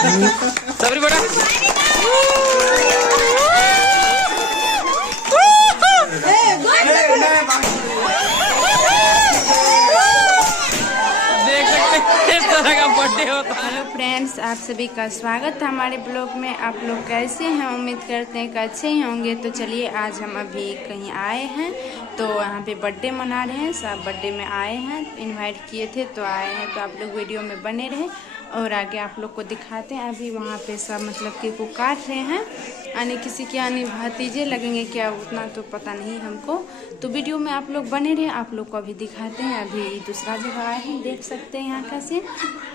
सबरी बेटा देख सकते इस तरह का बर्थडे होता है। हेलो फ्रेंड्स, आप सभी का स्वागत है हमारे ब्लॉग में। आप लोग कैसे हैं? उम्मीद करते हैं कि अच्छे ही होंगे। तो चलिए, आज हम अभी कहीं आए हैं, तो यहाँ पे बर्थडे मना रहे हैं। सब बर्थडे में आए हैं, इनवाइट किए थे तो आए हैं। तो आप लोग वीडियो में बने रहे और आगे आप लोग को दिखाते हैं। अभी वहाँ पे सब मतलब केक को काट रहे हैं। यानी किसी के यानी भतीजे लगेंगे क्या, उतना तो पता नहीं हमको। तो वीडियो में आप लोग बने रहे, आप लोग को अभी दिखाते हैं। अभी दूसरा जगह आए हैं, देख सकते हैं यहाँ का सीन।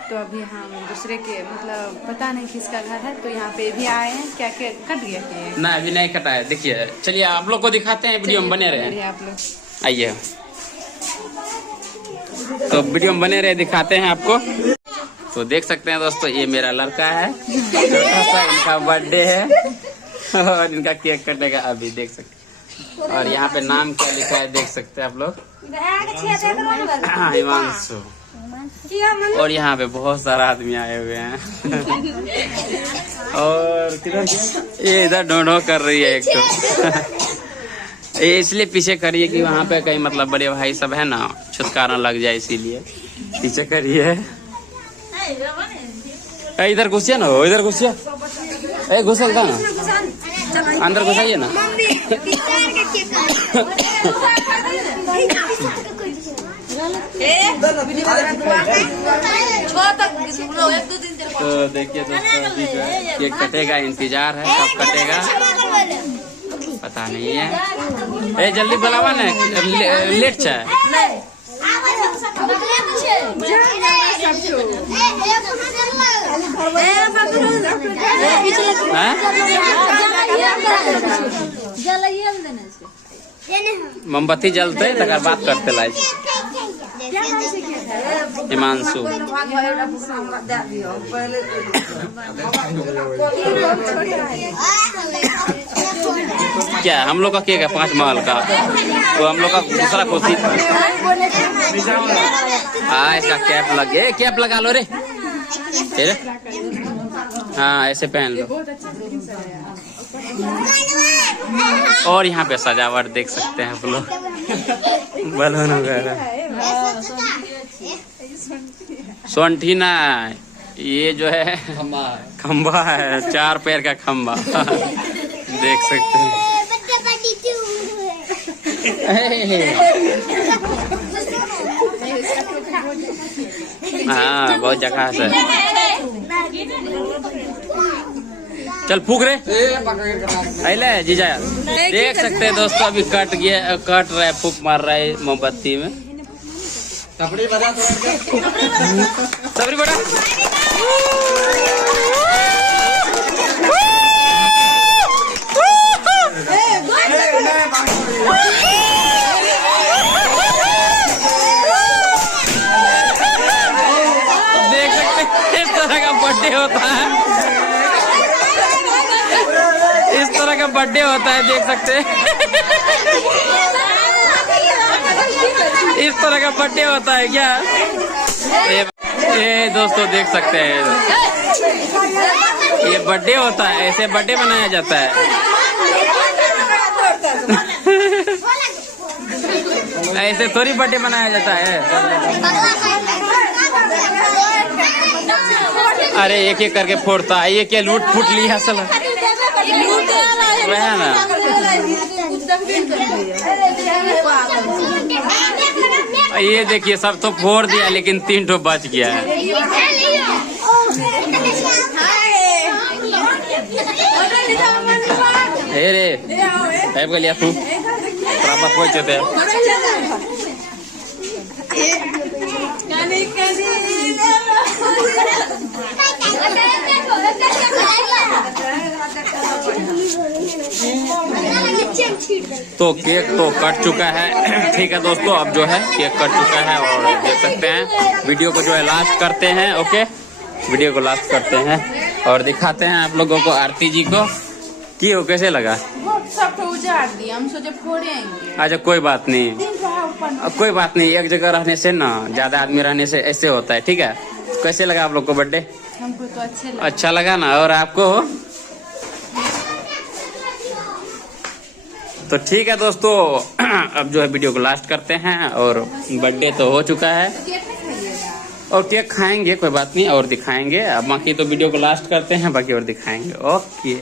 तो अभी हम दूसरे के मतलब पता नहीं किसका घर है, तो यहाँ पे भी आए हैं। क्या क्या कट गया केक? ना अभी नहीं कटा है। देखिए, चलिए आप लोग को दिखाते हैं। वीडियो में बने रहे, आप लोग आइए। तो वीडियो में बने रहे, दिखाते हैं आपको। तो देख सकते हैं दोस्तों, ये मेरा लड़का है, छोटा सा इनका बर्थडे है और इनका केक कटेगा अभी, देख सकते। और यहाँ पे नाम क्या लिखा है देख सकते हैं आप लोग, हिमांशु। और यहाँ पे बहुत सारा आदमी आए हुए हैं और किधर ये इधर ढोंढो कर रही है एक तो ये इसलिए पीछे करिए कि वहाँ पे कहीं मतलब बड़े भाई सब है ना, छुटकारा लग जाए, इसीलिए पीछे करिए। इधर घुसिए ना, इधर घुसिए, घुसल था ना, अंदर घुसाइए ना। तो देखिए दोस्तों, अभी जो है केक कटेगा, इंतजार है कब कटेगा पता नहीं है। जल्दी बुलावा ना, लेट चाहे। मोमबत्ती जलते तक बात करते लाइक हिमांशु। क्या हम लोग का केक है 5 महल का, तो हम लोग का दूसरा कोशिश था। इसका कैप लगे, कैप लगा लो रे। हाँ ऐसे पहन लो। और यहाँ पे सजावट देख सकते हैं आप लोग, बलून वगैरह। सोंठी ना, ये जो है खंबा है, 4 पैर का खंबा देख सकते हैं। हाँ बहुत जगह से। चल फूक रे, अले जीजा। देख सकते हैं दोस्तों, अभी कट रहा है, फूक मार रहा है मोमबत्ती में। सबरी बड़ा देख सकते इस तरह का बर्थडे होता है, इस तरह का बर्थडे होता है, देख सकते हैं। इस तरह का बर्थडे होता है क्या? ये दोस्तों देख सकते हैं, ये बर्थडे होता है, ऐसे बर्थडे मनाया जाता है। ऐसे थोड़ी बर्थडे मनाया जाता है। अरे एक एक करके फोड़ता है, ये क्या लूट फूट लिया साला ना। ये देखिए सब तो फोड़ दिया, लेकिन 3 ठो बच गया है। रे ऐप का लिया तू प्राप्त हो चुके तो केक तो कट चुका है। ठीक है दोस्तों, अब जो है केक कट चुका है और देख सकते हैं। वीडियो को जो है लास्ट करते हैं। ओके, वीडियो को लास्ट करते हैं और दिखाते हैं आप लोगों को आरती जी को कि वो कैसे लगा। सब तो उजाड़ दिया, हम सोचे फोड़ेंगे। अच्छा कोई बात नहीं, कोई बात नहीं। एक जगह रहने से ना, ज्यादा आदमी रहने से ऐसे होता है। ठीक है, कैसे लगा आप लोग को बर्थडे? हमको तो अच्छे लगे। अच्छा लगा ना? और आपको? तो ठीक है दोस्तों, अब जो है वीडियो को लास्ट करते हैं। और बर्थडे तो हो चुका है और केक खाएंगे, कोई बात नहीं, और दिखाएंगे। अब बाकी तो वीडियो को लास्ट करते हैं, बाकी और दिखाएंगे। ओके।